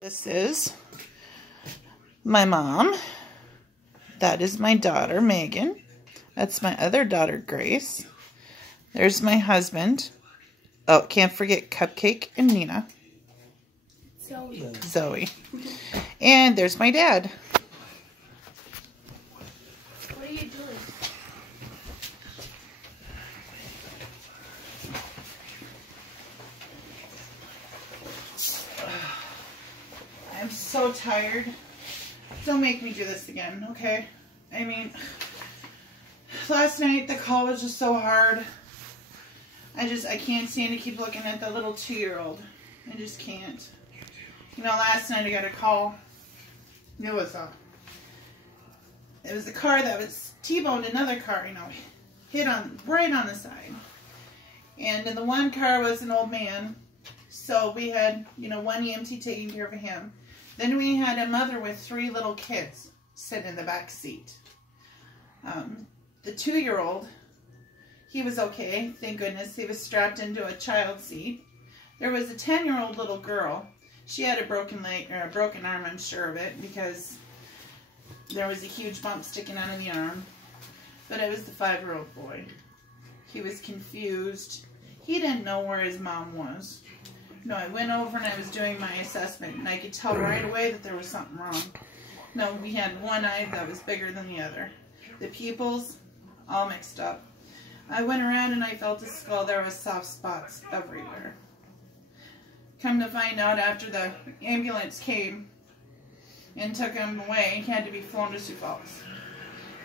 This is my mom. That is my daughter, Megan. That's my other daughter, Grace. There's my husband. Oh, can't forget Cupcake and Nina. Zoe. And there's my dad. What are you doing? I'm so tired. Don't make me do this again, okay? I mean, last night the call was just so hard. I can't stand to keep looking at the little 2-year-old. I just can't. You know, last night I got a call. It was a car that was T-boned another car, you know, hit right on the side. And in the one car was an old man. So we had, you know, one EMT taking care of him. Then we had a mother with 3 little kids sitting in the back seat. The 2-year-old, he was okay, thank goodness. He was strapped into a child seat. There was a 10-year-old little girl. She had a broken leg, or a broken arm, I'm sure of it, because there was a huge bump sticking out of the arm. But it was the 5-year-old boy. He was confused. He didn't know where his mom was. No, I went over and I was doing my assessment, and I could tell right away that there was something wrong. No, we had one eye that was bigger than the other. The pupils, all mixed up. I went around and I felt his skull. There was soft spots everywhere. Come to find out, after the ambulance came and took him away, he had to be flown to Sioux Falls.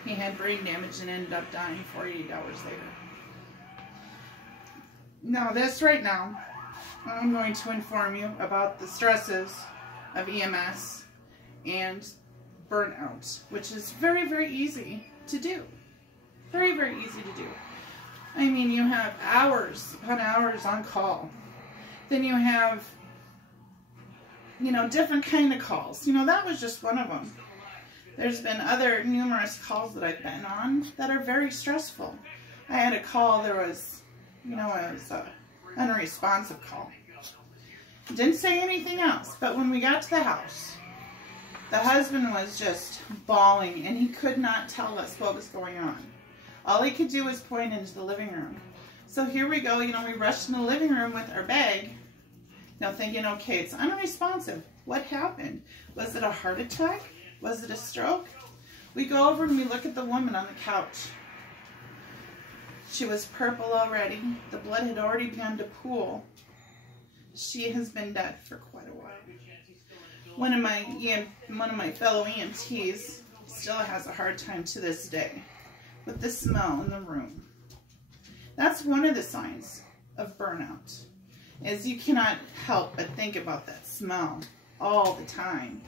He had brain damage and ended up dying 48 hours later. Now, this right now, I'm going to inform you about the stresses of EMS and burnout, which is very, very easy to do. Very, very easy to do. I mean, you have hours upon hours on call. Then you have, you know, different kind of calls. You know, that was just one of them. There's been other numerous calls that I've been on that are very stressful. I had a call, there was, you know, it was a unresponsive call. Didn't say anything else, but when we got to the house, the husband was just bawling, and he could not tell us what was going on. All he could do was point into the living room. So here we go, you know, we rushed in the living room with our bag, now thinking, okay, it's unresponsive. What happened? Was it a heart attack? Was it a stroke? We go over and we look at the woman on the couch. She was purple already. The blood had already begun to pool. She has been dead for quite a while. One of my fellow EMTs still has a hard time to this day with the smell in the room. That's one of the signs of burnout, is you cannot help but think about that smell all the time.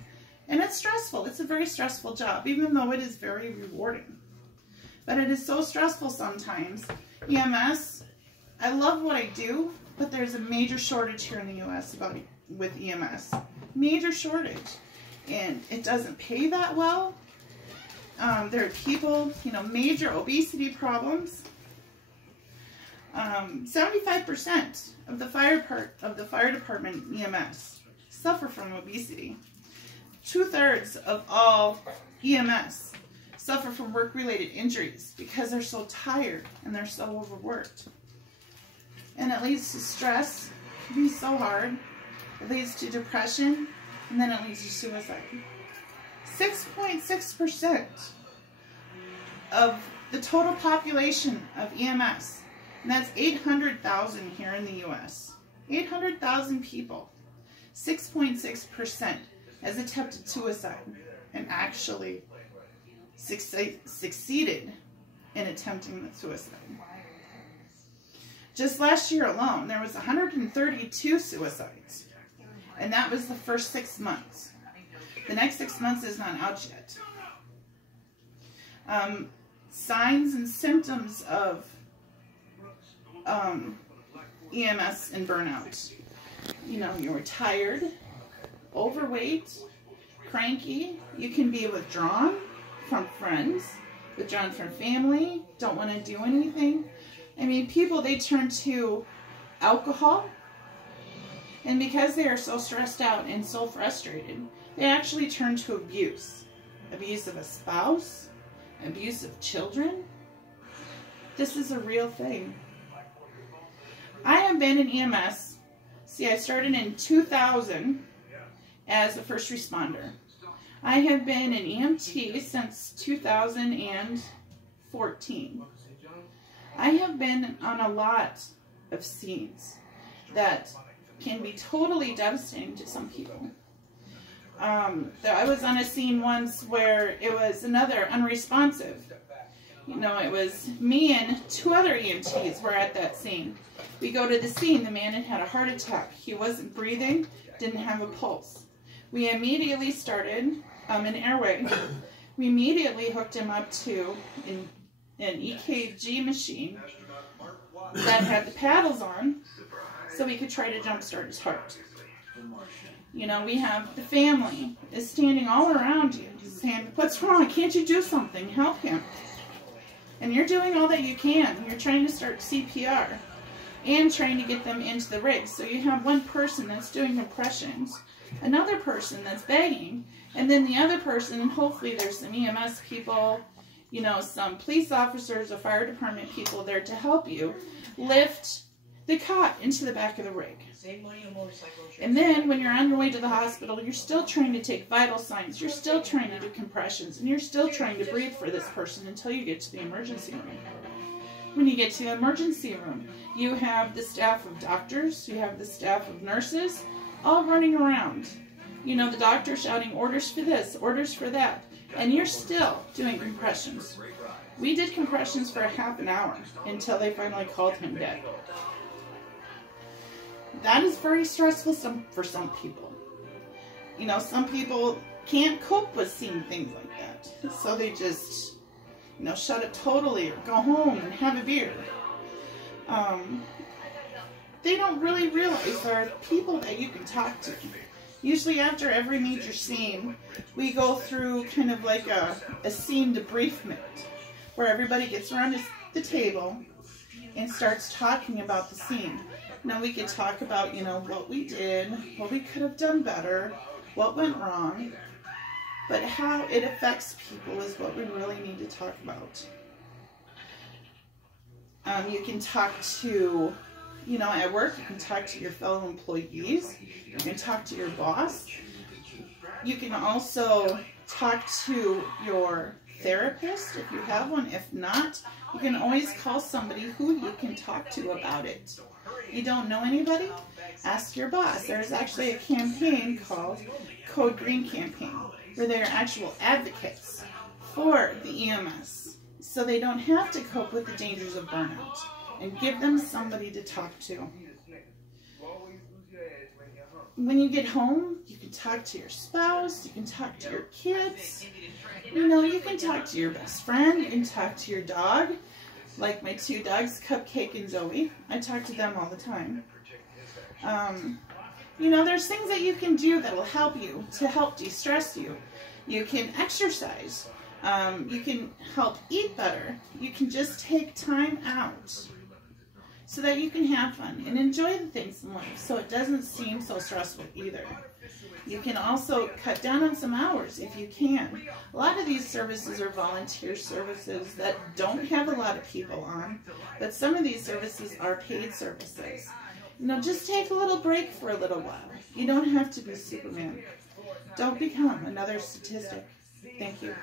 And it's stressful. It's a very stressful job, even though it is very rewarding. But it is so stressful sometimes. EMS, I love what I do, but there's a major shortage here in the U.S. with EMS. Major shortage. And it doesn't pay that well. There are people, you know, major obesity problems. 75% of the fire department EMS suffer from obesity. 2/3 of all EMS suffer from work-related injuries because they're so tired and they're so overworked. And it leads to stress. It can be so hard. It leads to depression, and then it leads to suicide. 6.6% of the total population of EMS, and that's 800,000 here in the U.S. 800,000 people. 6.6% has attempted suicide and actually succeeded in attempting suicide. Just last year alone, there was 132 suicides, and that was the first 6 months. The next 6 months is not out yet. Signs and symptoms of EMS and burnout. You know, you're tired, overweight, cranky. You can be withdrawn from friends, withdrawn from family, don't want to do anything. I mean, people, they turn to alcohol And because they are so stressed out and so frustrated, they actually turn to abuse. Abuse of a spouse, abuse of children. This is a real thing. I have been in EMS. See, I started in 2000 as a first responder. I have been an EMT since 2014. I have been on a lot of scenes that can be totally devastating to some people. I was on a scene once where it was another unresponsive. You know, it was me and 2 other EMTs were at that scene. We go to the scene, the man had had a heart attack. He wasn't breathing, didn't have a pulse. We immediately started an airway. We immediately hooked him up to an EKG machine that had the paddles on so we could try to jumpstart his heart. You know, we have the family is standing all around you saying, what's wrong? Can't you do something? Help him. And you're doing all that you can. You're trying to start CPR and trying to get them into the rig. So you have one person that's doing compressions, another person that's begging, and then the other person, and hopefully there's some EMS people, you know, some police officers or fire department people there to help you lift the cot into the back of the rig. And then when you're on your way to the hospital, you're still trying to take vital signs, you're still trying to do compressions, and you're still trying to breathe for this person until you get to the emergency room. When you get to the emergency room, you have the staff of doctors, you have the staff of nurses, all running around. You know, the doctor shouting orders for this, orders for that, and you're still doing compressions. We did compressions for a half an hour until they finally called him dead. That is very stressful for some people. You know, some people can't cope with seeing things like that. So they just, you know, shut it totally or go home and have a beer. They don't really realize there are people that you can talk to. Usually after every major scene, we go through kind of like a scene debriefment where everybody gets around the table and starts talking about the scene. Now we could talk about, you know, what we did, what we could have done better, what went wrong, but how it affects people is what we really need to talk about. You can talk to, you know, at work, you can talk to your fellow employees, you can talk to your boss, you can also talk to your therapist if you have one. If not, you can always call somebody who you can talk to about it. You don't know anybody? Ask your boss. There's actually a campaign called Code Green Campaign where they are actual advocates for the EMS so they don't have to cope with the dangers of burnout, and give them somebody to talk to. When you get home, you can talk to your spouse, you can talk to your kids, you know, you can talk to your best friend, you can talk to your dog. Like my 2 dogs, Cupcake and Zoe. I talk to them all the time. You know, there's things that you can do that will help you, to help de-stress you. You can exercise. You can help eat better. You can just take time out so that you can have fun and enjoy the things in life so it doesn't seem so stressful either. You can also cut down on some hours if you can. A lot of these services are volunteer services that don't have a lot of people on, but some of these services are paid services. You know, just take a little break for a little while. You don't have to be Superman. Don't become another statistic. Thank you.